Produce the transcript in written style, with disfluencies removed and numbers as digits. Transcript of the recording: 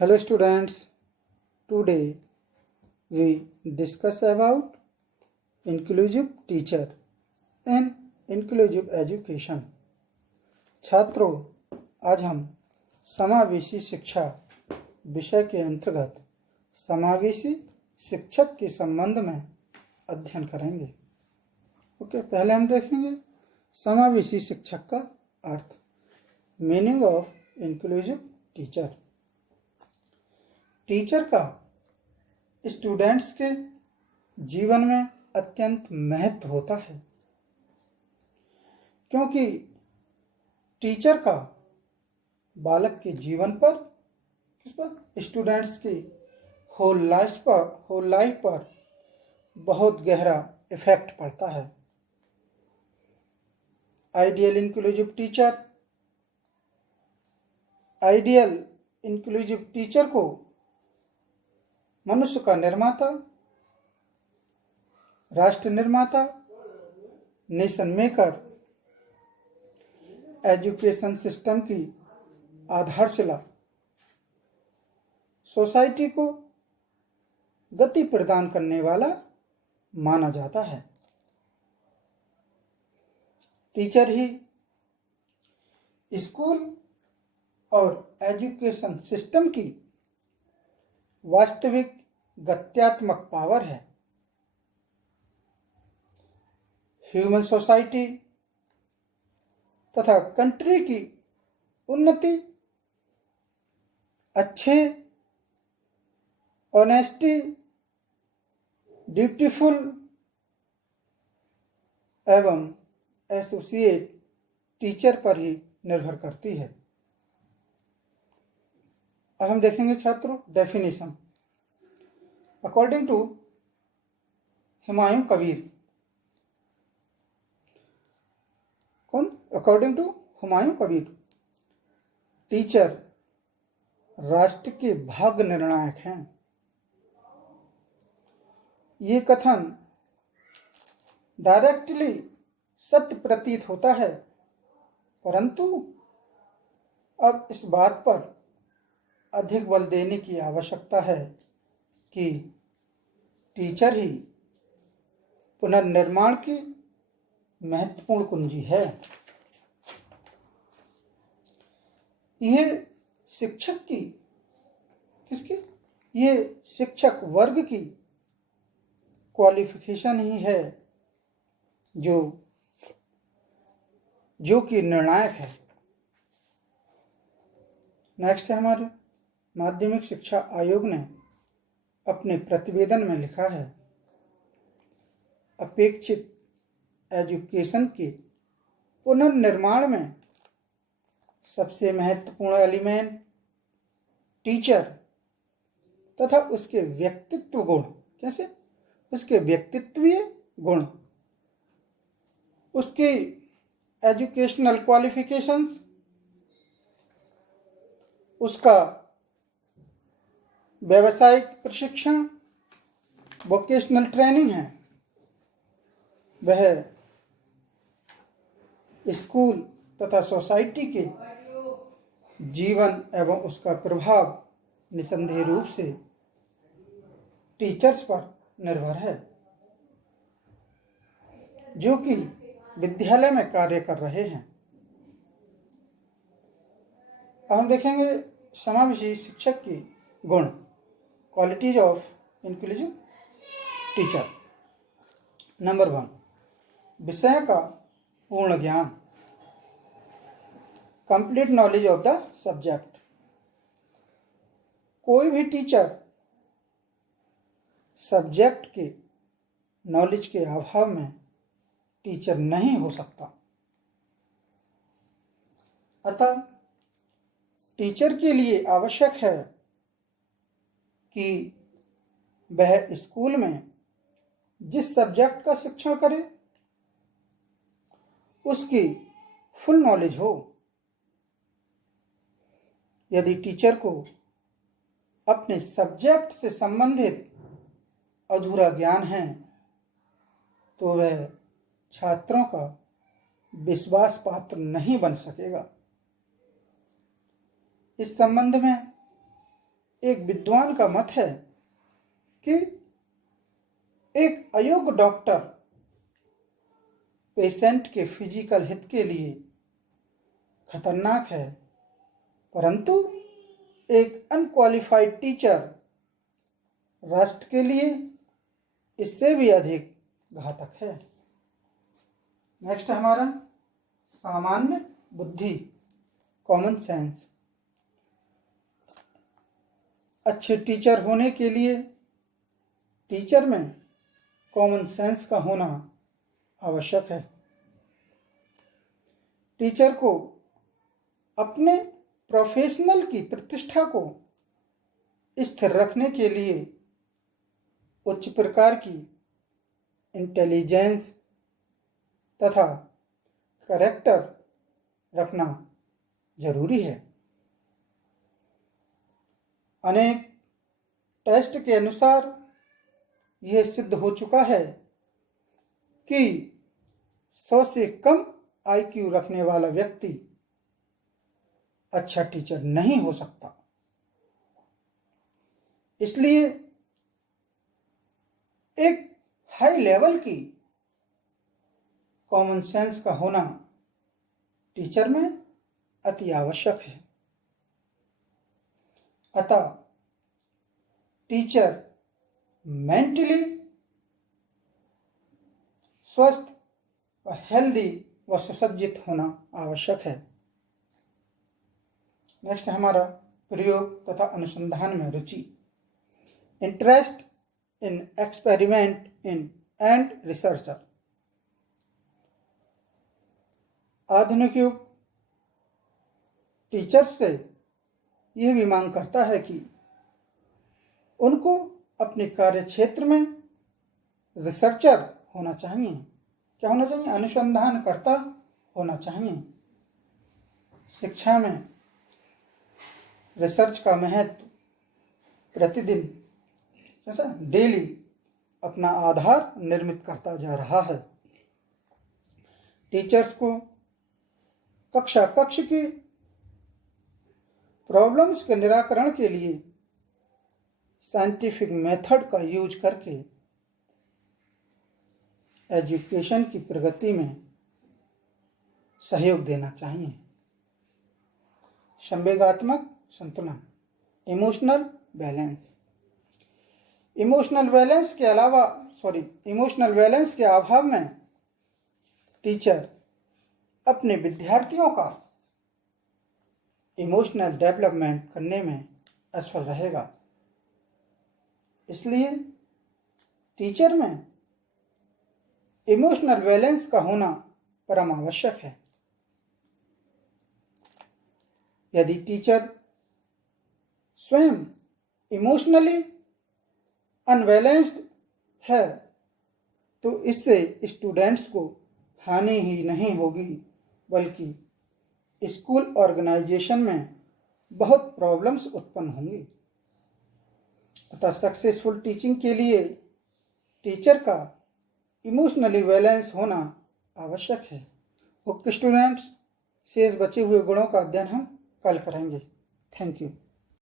Hello students, today we discuss about inclusive teacher and inclusive education। छात्रों, आज हम समावेशी शिक्षा विषय के अंतर्गत समावेशी शिक्षक के संबंध में अध्ययन करेंगे। पहले हम देखेंगे समावेशी शिक्षक का अर्थ, meaning of inclusive teacher. Teacher का स्टूडेंट्स के जीवन में अत्यंत महत्व होता है, क्योंकि टीचर का बालक के जीवन पर, स्टूडेंट्स की होल लाइफ पर बहुत गहरा इफेक्ट पड़ता है। आइडियल इंक्लूसिव टीचर को मनुष्य का निर्माता, राष्ट्र निर्माता, नेशन मेकर, एजुकेशन सिस्टम की आधारशिला, सोसाइटी को गति प्रदान करने वाला माना जाता है। टीचर ही स्कूल और एजुकेशन सिस्टम की वास्तविक गत्यात्मक पावर है। ह्यूमन सोसाइटी तथा कंट्री की उन्नति अच्छे, ऑनेस्टी, ड्यूटीफुल एवं एसोसिएट टीचर पर ही निर्भर करती है। अब हम देखेंगे छात्रों definition. According to Humayun Kabir, according to Humayun Kabir, teacher राष्ट्र के भाग्य निर्णायक हैं। ये कथन डायरेक्टली सत्य प्रतीत होता है, परंतु अब इस बात पर अधिक बल देने की आवश्यकता है कि टीचर ही पुनर्निर्माण की महत्वपूर्ण कुंजी है। यह शिक्षक वर्ग की क्वालिफिकेशन ही है जो कि निर्णायक है। नेक्स्ट है हमारे माध्यमिक शिक्षा आयोग ने अपने प्रतिवेदन में लिखा है, अपेक्षित एजुकेशन के पुनर्निर्माण में सबसे महत्वपूर्ण एलिमेंट टीचर तथा उसके व्यक्तित्व गुण, कैसे उसके व्यक्तित्वीय गुण, उसकी एजुकेशनल क्वालिफिकेशंस, उसका व्यावसायिक प्रशिक्षण, वोकेशनल ट्रेनिंग है, वह स्कूल तथा सोसाइटी के जीवन एवं उसका प्रभाव निसंदेह रूप से टीचर्स पर निर्भर है, जो कि विद्यालय में कार्य कर रहे हैं। अब हम देखेंगे समावेशी शिक्षक की गुण, qualities of inclusive teacher. Number 1, विषय का पूर्ण ज्ञान, complete knowledge of the subject. कोई भी टीचर सब्जेक्ट के नॉलेज के अभाव में टीचर नहीं हो सकता। अतः टीचर के लिए आवश्यक है कि वह स्कूल में जिस सब्जेक्ट का शिक्षण करे उसकी फुल नॉलेज हो। यदि टीचर को अपने सब्जेक्ट से संबंधित अधूरा ज्ञान है तो वह छात्रों का विश्वास पात्र नहीं बन सकेगा। इस संबंध में एक विद्वान का मत है कि एक अयोग्य डॉक्टर पेशेंट के फिजिकल हित के लिए खतरनाक है, परंतु एक अनक्वालिफाइड टीचर राष्ट्र के लिए इससे भी अधिक घातक है। नेक्स्ट हमारा सामान्य बुद्धि, कॉमन सेंस। अच्छे टीचर होने के लिए टीचर में कॉमन सेंस का होना आवश्यक है। टीचर को अपने प्रोफेशनल की प्रतिष्ठा को स्थिर रखने के लिए उच्च प्रकार की इंटेलिजेंस तथा कैरेक्टर रखना जरूरी है। अनेक टेस्ट के अनुसार यह सिद्ध हो चुका है कि 100 से कम IQ रखने वाला व्यक्ति अच्छा टीचर नहीं हो सकता। इसलिए एक हाई लेवल की कॉमन सेंस का होना टीचर में अति आवश्यक है। अतः टीचर मेंटली स्वस्थ व हेल्दी व सुसज्जित होना आवश्यक है। नेक्स्ट हमारा प्रयोग तथा अनुसंधान में रुचि, interest in experiment in and researcher. आधुनिक युग टीचर्स से यह भी मांग करता है कि उनको अपने कार्य क्षेत्र में रिसर्चर होना चाहिए। क्या होना चाहिए? अनुसंधानकर्ता होना चाहिए। शिक्षा में रिसर्च का महत्व प्रतिदिन जैसा डेली अपना आधार निर्मित करता जा रहा है। टीचर्स को कक्ष की प्रॉब्लम्स के निराकरण के लिए साइंटिफिक मेथड का यूज करके एजुकेशन की प्रगति में सहयोग देना चाहिए। संवेगात्मक संतुलन, इमोशनल बैलेंस। इमोशनल बैलेंस के अभाव में टीचर अपने विद्यार्थियों का इमोशनल डेवलपमेंट करने में असफल रहेगा। इसलिए टीचर में इमोशनल बैलेंस का होना परम आवश्यक है। यदि टीचर स्वयं इमोशनली अनबैलेंस्ड है तो इससे स्टूडेंट्स को हानि ही नहीं होगी, बल्कि स्कूल ऑर्गेनाइजेशन में बहुत प्रॉब्लम्स उत्पन्न होंगी। अतः सक्सेसफुल टीचिंग के लिए टीचर का इमोशनली बैलेंस होना आवश्यक है। ओके स्टूडेंट्स, शेष बचे हुए गुणों का अध्ययन हम कल करेंगे। Thank you.